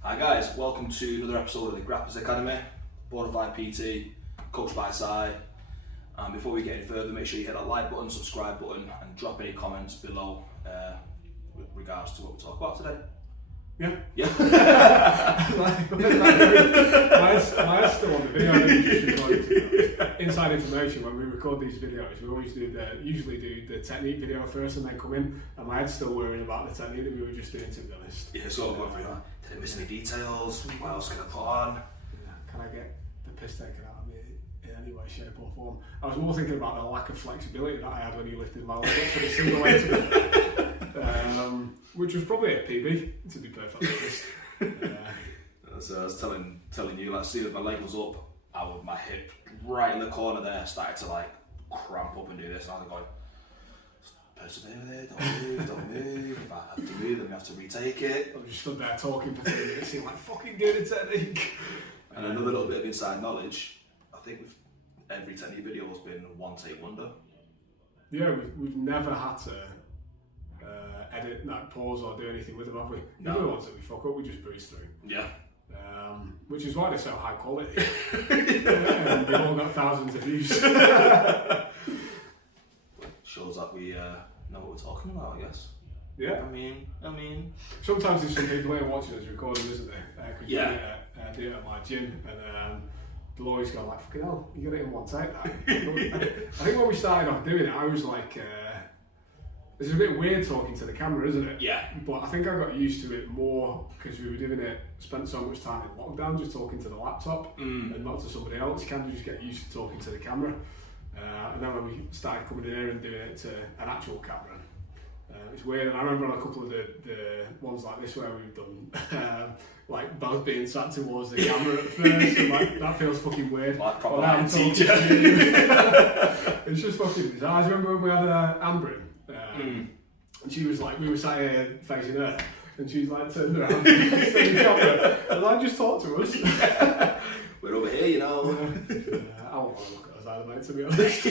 Hi guys, welcome to another episode of the Grapplers Academy, Bonafide PT, coached by Si. And before we get any further, make sure you hit that like button, subscribe button, and drop any comments below with regards to what we talk about today. Yeah. Mine's still on the video. I didn't just record it. Inside information: when we record these videos, we always usually do the technique video first, and then come in. And my head's still worrying about the technique that we were just doing. To be honest. Yeah, so I'm going through that. Did I miss any details? What else can I put on? Yeah. Can I get the piss taken out of me in any way, shape, or form? I was more thinking about the lack of flexibility that I had when you lifted my leg up for the single leg. Which was probably a PB, to be perfectly honest. So I was telling you, like, as soon as my leg was up, my hip right in the corner there started to like cramp up and do this, and I was going, persevere there, don't move. If I have to move, then we have to retake it. I was just stood there talking for 3 minutes, like, fucking do the technique. And another little bit of inside knowledge, I think with every technique video has been one take wonder. Yeah, we've never had to edit, pause or do anything with them, have we? No. The other ones that we fuck up, we just breeze through. Yeah. Which is why they're so high quality. And they've all got thousands of views. Shows that we know what we're talking about, I guess. Yeah. I mean. Sometimes there's some people here watching us recording, isn't there? Yeah. Do it at my gym, and they'll always go like, fucking hell, you got it in one take. I think when we started off doing it, I was like, this is a bit weird talking to the camera, isn't it? Yeah. But I think I got used to it more because we were doing it, spent so much time in lockdown just talking to the laptop and not to somebody else. You kind of just get used to talking to the camera. And then when we started coming in here and doing it to an actual camera, it's weird. And I remember on a couple of the ones like this where we've done like both being sat towards the camera at first, and like that feels fucking weird. Like proper teacher. It's just fucking bizarre. I remember when we had Amber in. And she was like, we were sat here facing her, and she's like turned around to the camera, and like, just talk to us. We're over here, you know. I won't want to look at us either, mate, to be honest.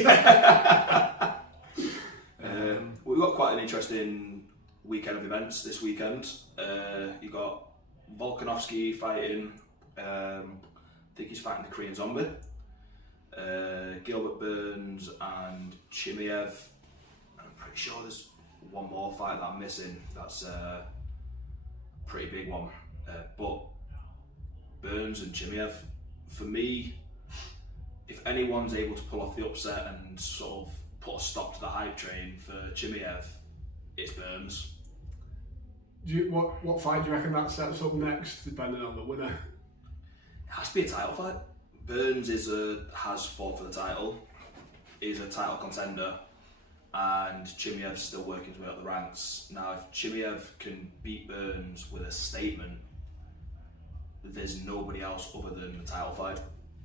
We've got quite an interesting weekend of events this weekend. You got Volkanovski fighting, I think he's fighting the Korean Zombie. Gilbert Burns and Chimaev. I'm pretty sure there's one more fight that I'm missing. That's a pretty big one. But Burns and Chimaev, for me, if anyone's able to pull off the upset and sort of put a stop to the hype train for Chimaev, it's Burns. What fight do you reckon that sets up next, depending on the winner? It has to be a title fight. Burns has fought for the title, is a title contender, and Chimaev's still working his way up the ranks. Now, if Chimaev can beat Burns with a statement, there's nobody else other than the title fight.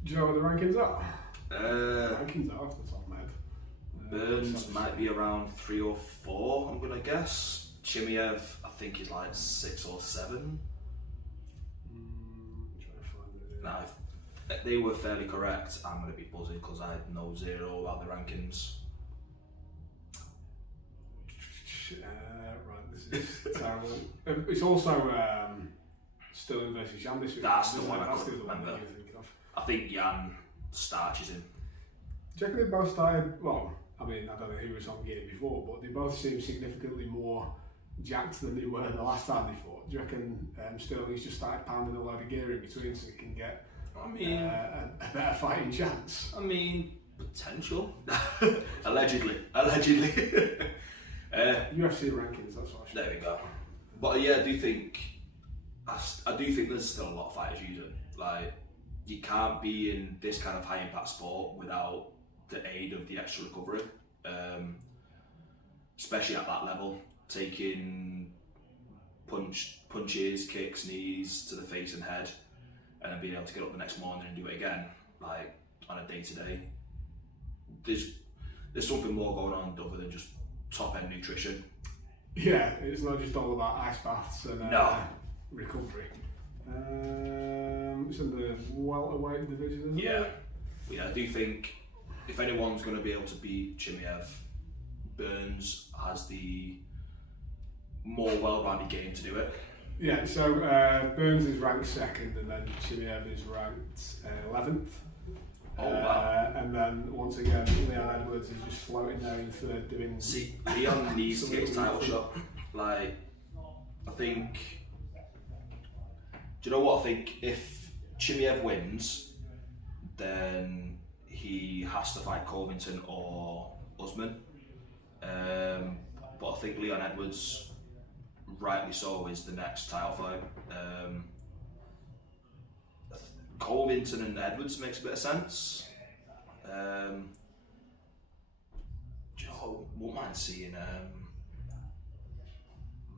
Do you know what the rankings are? Rankings are off the top of my head. Burns might be around 3 or 4, I'm gonna guess. Chimaev, I think, is like 6 or 7. Now, if they were fairly correct, I'm gonna be buzzing because I know zero about the rankings. Right, this is terrible. It's also Sterling versus Jan this week. That's the one I couldn't remember. I think Jan starches him. Do you reckon they both started, well, I mean, I don't know who was on gear before, but they both seem significantly more jacked than they were the last time they fought. Do you reckon Sterling's just started pounding a load of gear in between so he can get a better fighting chance? I mean, potential. Allegedly. UFC rankings, that's what I should. There we go. But yeah, I do think there's still a lot of fighters using. Like, you can't be in this kind of high impact sport without the aid of the extra recovery, especially at that level, taking punches, kicks, knees to the face and head, and then being able to get up the next morning and do it again, like on a day to day. There's something more going on other than just top end nutrition. Yeah, it's not just all about ice baths and recovery. It's in the welterweight division, isn't it? Yeah, I do think if anyone's going to be able to beat Chimaev, Burns has the more well-rounded game to do it. Yeah, so Burns is ranked second, and then Chimaev is ranked 11th. Oh wow! And then once again, Leon Edwards is just floating there in third, doing. See, Leon needs to get his title shot. Like, I think. Do you know what? I think if Chimaev wins, then he has to fight Covington or Usman. But I think Leon Edwards, rightly so, is the next title fight. Covington and Edwards makes a bit of sense. Joe, won't mind seeing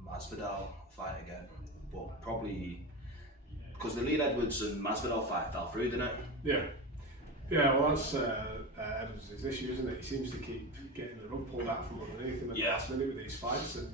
Masvidal fight again, but probably because the Leon Edwards and Masvidal fight fell through, didn't it? Yeah. Well, that's Edwards' issue, isn't it? He seems to keep getting the rug pulled out from underneath him at the last minute with these fights, and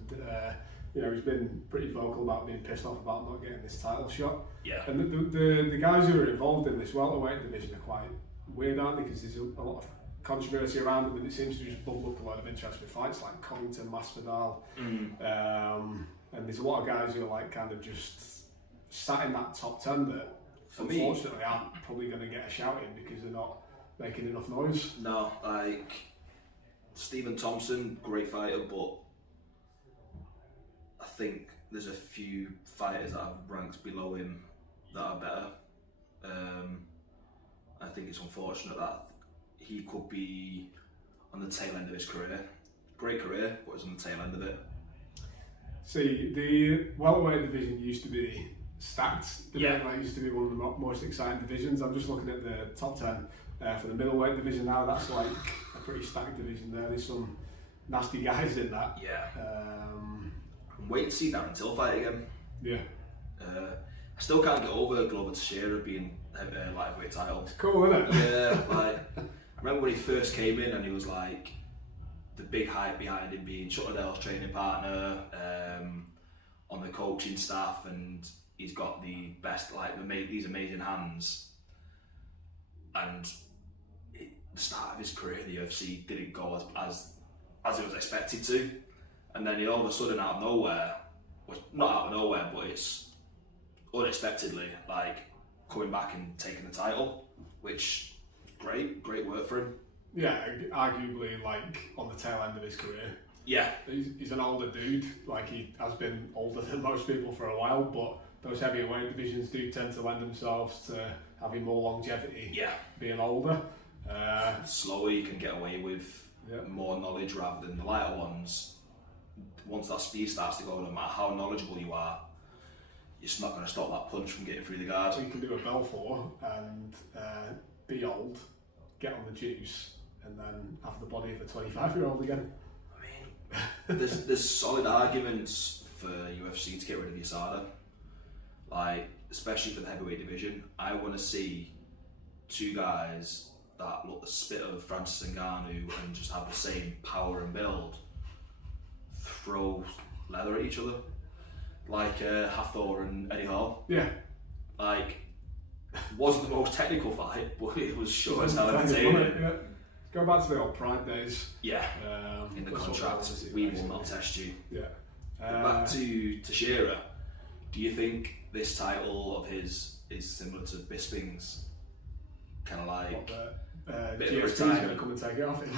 he's been pretty vocal about being pissed off about not getting this title shot. Yeah. And the guys who are involved in this welterweight division are quite weird, aren't they? Because there's a lot of controversy around them, and it seems to just bubble up a lot of interest with fights like Covington, Masvidal, and there's a lot of guys who are like kind of just sat in that top 10 that unfortunately aren't probably going to get a shout in because they're not making enough noise. No, like Stephen Thompson, great fighter, but I think there's a few fighters that are ranked below him that are better. I think it's unfortunate that he could be on the tail end of his career. Great career, but he's on the tail end of it. See, the welterweight division used to be stacked. Yeah. It used to be one of the most exciting divisions. I'm just looking at the top 10 for the middleweight division now. That's like a pretty stacked division there. There's some nasty guys in that. Yeah. I'm waiting to see Darren Till fight again. Yeah. I still can't get over Glover Teixeira being lightweight title. It's cool, isn't it? Yeah, like I remember when he first came in and he was like the big hype behind him being Chuck Liddell's training partner, on the coaching staff, and he's got the best, these amazing hands. And the start of his career in the UFC didn't go as it was expected to, and then he all of a sudden out of nowhere, not out of nowhere, but it's unexpectedly like coming back and taking the title, which great work for him. Yeah, arguably like on the tail end of his career. Yeah. He's an older dude, like he has been older than most people for a while, but those heavyweight divisions do tend to lend themselves to having more longevity. Yeah. Being older. Slower you can get away with more knowledge rather than the lighter ones. Once that speed starts to go, no matter how knowledgeable you are, it's not going to stop that punch from getting through the guard. So you can do a Belfort and be old, get on the juice, and then have the body of a 25-year-old again. I mean, there's solid arguments for UFC to get rid of USADA. Like, especially for the heavyweight division, I want to see two guys that look the spit of Francis Ngannou and just have the same power and build throw leather at each other, like Hathor and Eddie Hall. Yeah. Like, wasn't the most technical fight, but it was sure as hell entertaining. Yeah. Go back to the old Pride days. Yeah. In the contract, we will not test you. Yeah. Back to Teixeira. Do you think this title of his is similar to Bisping's? Kind of like GSP's going to come and take it off him.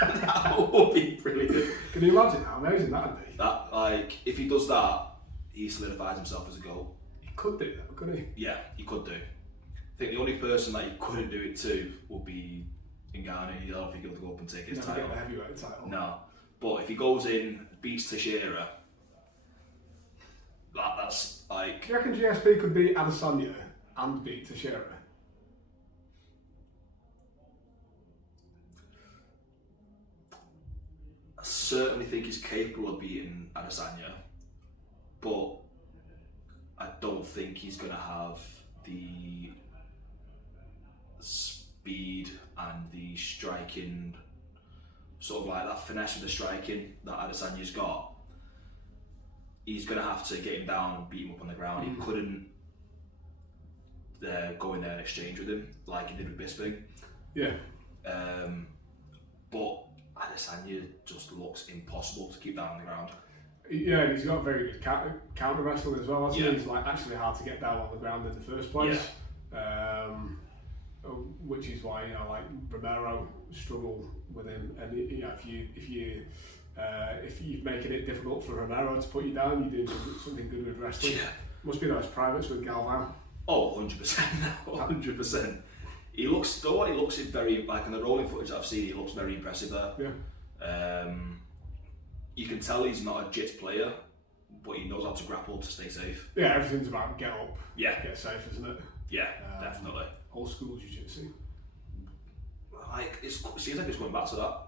That would be brilliant. Can you imagine how amazing that would be? That, like, if he does that, he solidifies himself as a GOAT. He could do that, couldn't he? Yeah, he could do. I think the only person that he couldn't do it to would be Ngannou. I don't think he'll go up and take his title. Get the heavyweight title. No, but if he goes in, beats Teixeira, that's like. Do you reckon GSP could beat Adesanya and beat Teixeira? I certainly think he's capable of beating Adesanya, but I don't think he's going to have the speed and the striking, sort of like that finesse with the striking that Adesanya's got. He's going to have to get him down, beat him up on the ground. He couldn't go in there and exchange with him like he did with Bisping. Yeah. But Adesanya just looks impossible to keep down on the ground. Yeah, and he's got very good counter wrestling as well, hasn't he? Yeah. He's like actually hard to get down on the ground in the first place. Which is why, you know, like Romero struggle with him, and you know, if you're making it difficult for Romero to put you down, you're doing something good with wrestling. Yeah. Must be those privates with Galvan. Oh, 100%. 100%. He looks, though, he looks very, like in the rolling footage that I've seen, he looks very impressive there. Yeah. You can tell he's not a jits player, but he knows how to grapple to stay safe. Yeah, everything's about get up, Yeah. get safe, isn't it? Yeah, definitely. Old school jiu-jitsu. Like, it seems like it's going back to that.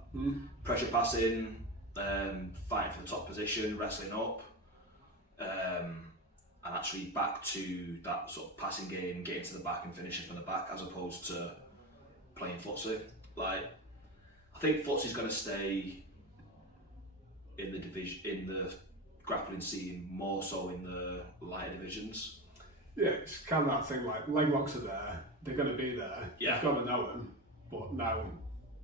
Pressure passing, fighting for the top position, wrestling up, and actually back to that sort of passing game, getting to the back and finishing from the back, as opposed to playing footsie. Like, I think footsy's going to stay in the division, in the grappling scene, more so in the lighter divisions. Yeah, it's kind of that thing, like leg locks are there, they're going to be there, Yeah. you've got to know them, but now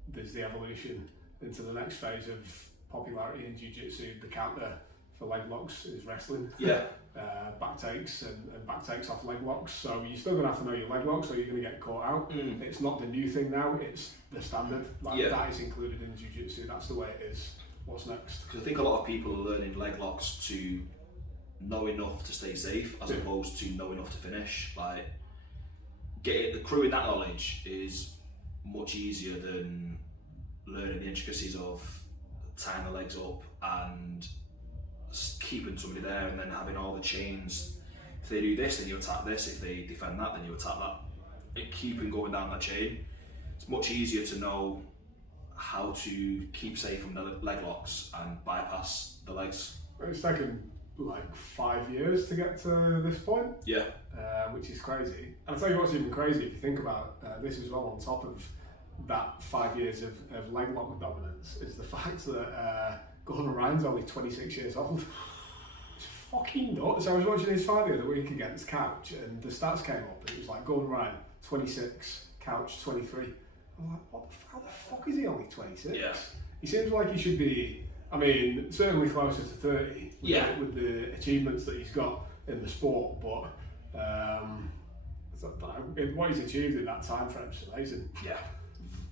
there's the evolution into the next phase of popularity in jiu-jitsu. The counter for leg locks is wrestling. Yeah. Back takes and back takes off leg locks, so you're still going to have to know your leg locks or you're going to get caught out. It's not the new thing now, it's the standard. Like, that is included in jiu-jitsu, that's the way it is. What's next? Because I think a lot of people are learning leg locks to know enough to stay safe, as opposed to know enough to finish. Like, accruing that knowledge is much easier than learning the intricacies of tying the legs up and keeping somebody there, and then having all the chains. If they do this, then you attack this. If they defend that, then you attack that. And keeping going down that chain. It's much easier to know how to keep safe from the leg locks and bypass the legs. It's taken like 5 years to get to this point. Yeah. Which is crazy. And I'll tell you what's even crazy if you think about this as well, on top of that 5 years of leg lock dominance, is the fact that Gordon Ryan's only 26 years old. It's fucking nuts. I was watching his fight the other week against Couch, and the stats came up, and it was like Gordon Ryan 26, Couch 23. I'm like, how the fuck is he only 26? Yeah. He seems like he should be, I mean, certainly closer to 30 with the achievements that he's got in the sport, but what he's achieved in that time frame is amazing. Yeah.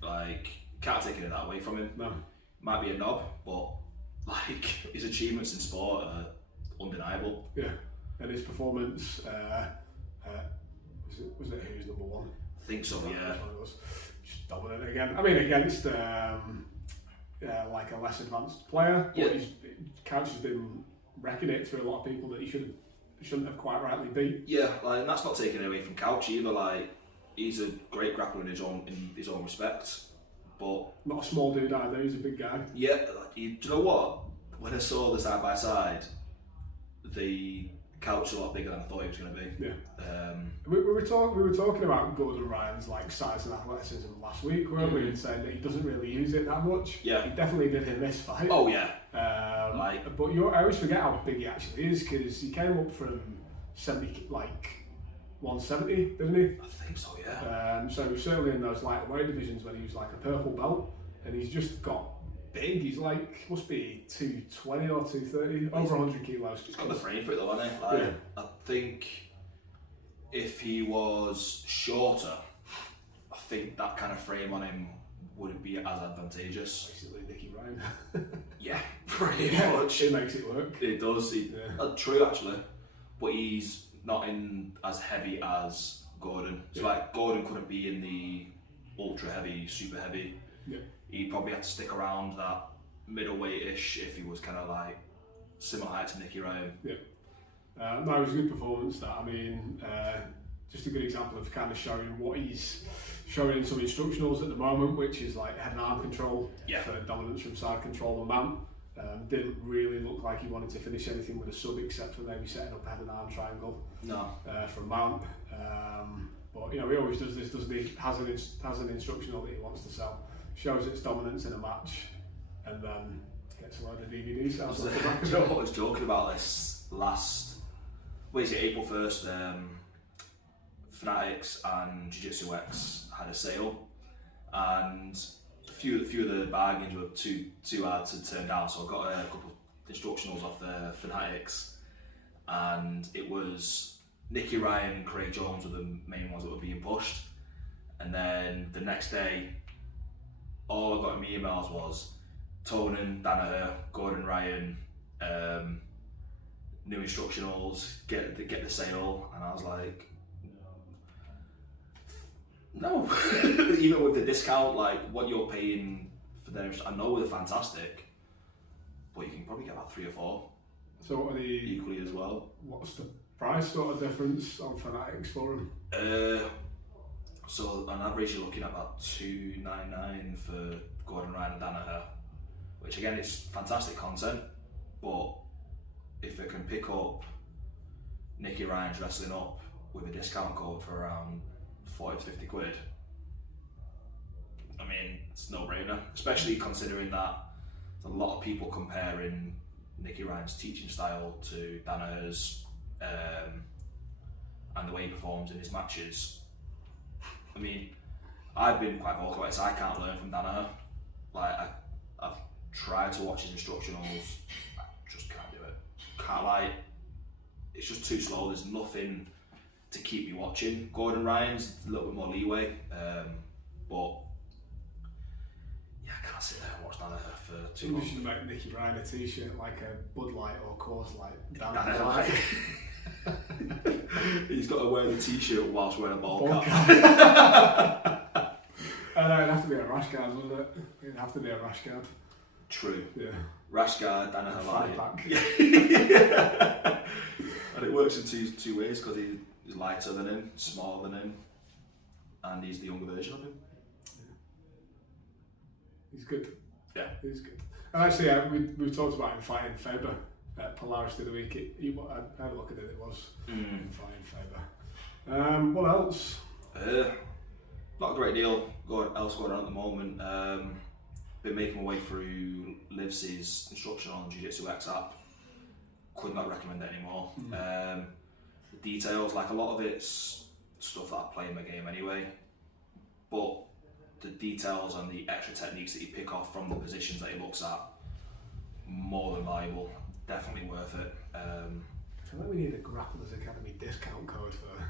Like, can't take it that away from him. No. Might be a knob, but like, his achievements in sport are undeniable. Yeah. And his performance, was it who's number one? I think so, yeah. Just dominant again. I mean, against like a less advanced player, but Couch has been wrecking it through a lot of people that he shouldn't have quite rightly beat. Yeah, like, and that's not taken away from Couch either. Like, he's a great grappler in his own respect, but not a small dude either. He's a big guy. Yeah, like, do you know what? When I saw the side by side, the Couch a lot bigger than I thought he was going to be. Yeah. We were talking about Gordon Ryan's like size and athleticism last week, weren't we? And saying that he doesn't really use it that much. Yeah. He definitely did in this fight. Oh yeah. But I always forget how big he actually is, because he came up from 170, didn't he? I think so, yeah. So certainly in those lighter weight divisions when he was like a purple belt, and he's just got big. He's like, must be 220 or 230, over 100 kilos. He's got the frame for it though, hasn't he? Like, I think if he was shorter, I think that kind of frame on him wouldn't be as advantageous. Basically Nicky Ryan. Yeah, pretty much. It makes it work. It does. True, actually. But he's not in as heavy as Gordon. So like, Gordon couldn't be in the ultra heavy, super heavy. Yeah. He'd probably have to stick around that middleweight-ish if he was kind of like similar height to Nicky Ryan. Yeah. No, it was a good performance. That, I mean, just a good example of kind of showing what he's showing in some instructionals at the moment, which is like head and arm control for dominance from side control and mount. Didn't really look like he wanted to finish anything with a sub, except for maybe setting up a head and arm triangle from mount. But you know, he always does this, doesn't he? Has an instructional that he wants to sell, shows its dominance in a match, and then gets a load of DVDs. I was joking about this April 1st, Fanatics and Jiu-Jitsu X had a sale, and a few of the bargains were too hard to turn down, so I got a couple of instructionals off the Fanatics, and it was Nicky Ryan and Craig Jones were the main ones that were being pushed. And then the next day, all I got in my emails was Tonin, Danaher, Gordon Ryan, new instructionals, get the sale, and I was like, no. Even with the discount, like what you're paying for them, I know they're fantastic, but you can probably get about 3 or 4. So what are the equally as well? What's the price sort of difference on Fanatics for them? So on average, you're looking at about $299 for Gordon Ryan and Danaher, which again is fantastic content, but if they can pick up Nicky Ryan's wrestling up with a discount code for around 40 to 50 quid, I mean, it's a no-brainer, especially considering that there's a lot of people comparing Nicky Ryan's teaching style to Danaher's and the way he performs in his matches. I mean, I've been quite vocal about it, so I can't learn from Danaher. Like, I've tried to watch his instructionals, I just can't do it. Can't lie, it's just too slow, there's nothing to keep me watching. Gordon Ryan's a little bit more leeway, but yeah, I can't sit there and watch Danaher for too long. You should make Nicky Ryan a t-shirt like a Bud Light or Coors Light. Danaher Light. He's got to wear the t-shirt whilst wearing a ball cap. It'd have to be a rash guard, wouldn't it? It'd have to be a rash guard. True. Yeah. Rash guard, Danaher Light. Yeah. And it works in two ways, because he's lighter than him, smaller than him, and he's the younger version of him. He's good. Yeah. He's good. And actually, we talked about him fighting Faber at Polaris the other week. I had a look at it, it was him fighting Faber. What else? Not a great deal else going on at the moment. Been making my way through Livesey's instruction on Jiu-Jitsu X app. Could not recommend it anymore. The details, like a lot of it's stuff that I play in my game anyway, but the details and the extra techniques that you pick off from the positions that he looks at, more than valuable. Definitely worth it. I feel like we need a Grapplers Academy discount code for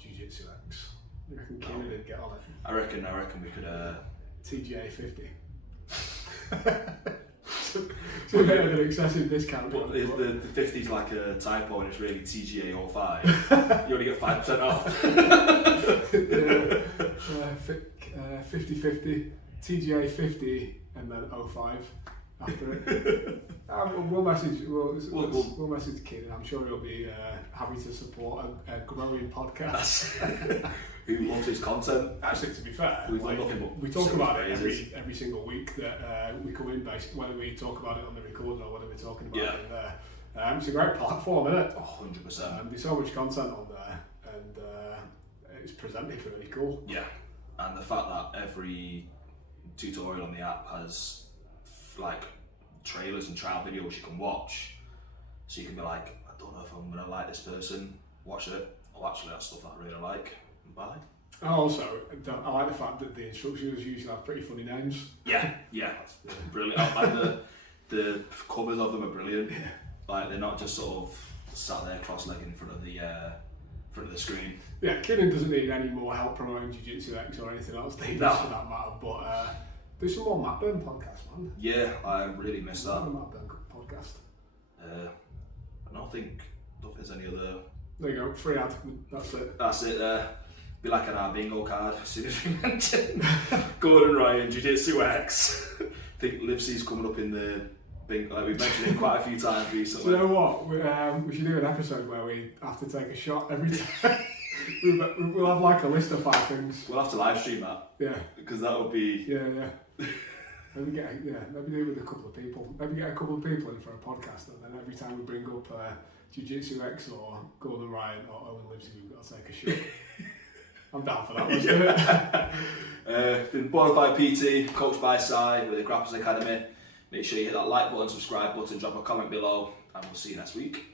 Jiu-Jitsu X. You reckon Keenan would get on it? I reckon we could. TGA 50. It's a bit of an excessive discount. But the 50's like a typo and it's really TGA 05. You only get 5% off. 50-50, TGA 50, and then 05 after it. We'll message Keenan. I'm sure he'll be happy to support a growing podcast. Who loves his content. Actually, to be fair, we've done nothing but we talk about it every single week that we come in, basically, whether we talk about it on the recording or whether we're talking about it in there. It's a great platform, isn't it? 100%. There's so much content on there, and it's presented really cool. Yeah, and the fact that every tutorial on the app has like trailers and trial videos you can watch, so you can be like, I don't know if I'm gonna like this person, watch it. Oh, actually, that's stuff that I really like. Bye. Also, I like the fact that the instructions usually have pretty funny names. Yeah, that's brilliant. And the covers of them are brilliant. Yeah. Like, they're not just sort of sat there cross-legged in front of the screen. Yeah, Keenan doesn't need any more help promoting Jiu-Jitsu X or anything else for that matter. But do some more Matt Byrne podcasts, man. Yeah, I really miss that. Matt Byrne podcast. I don't think there's any other. There you go, free ad. That's it. That's it there. Be like an our bingo card as soon as we mention Gordon Ryan, Jiu-Jitsu X. I think Livesey's coming up in the bingo, like we've mentioned it quite a few times recently. Do you know what? We should do an episode where we have to take a shot every time. We'll have like a list of 5 things. We'll have to live stream that. Yeah. Because that would be... Yeah. Maybe do it with a couple of people. Maybe get a couple of people in for a podcast, and then every time we bring up Jiu-Jitsu X or Gordon Ryan or Owen Livesey, we've got to take a shot. I'm down for that. Let's do it. Been Bonafide PT, coached by Sai with the Grapplers Academy. Make sure you hit that like button, subscribe button, drop a comment below, and we'll see you next week.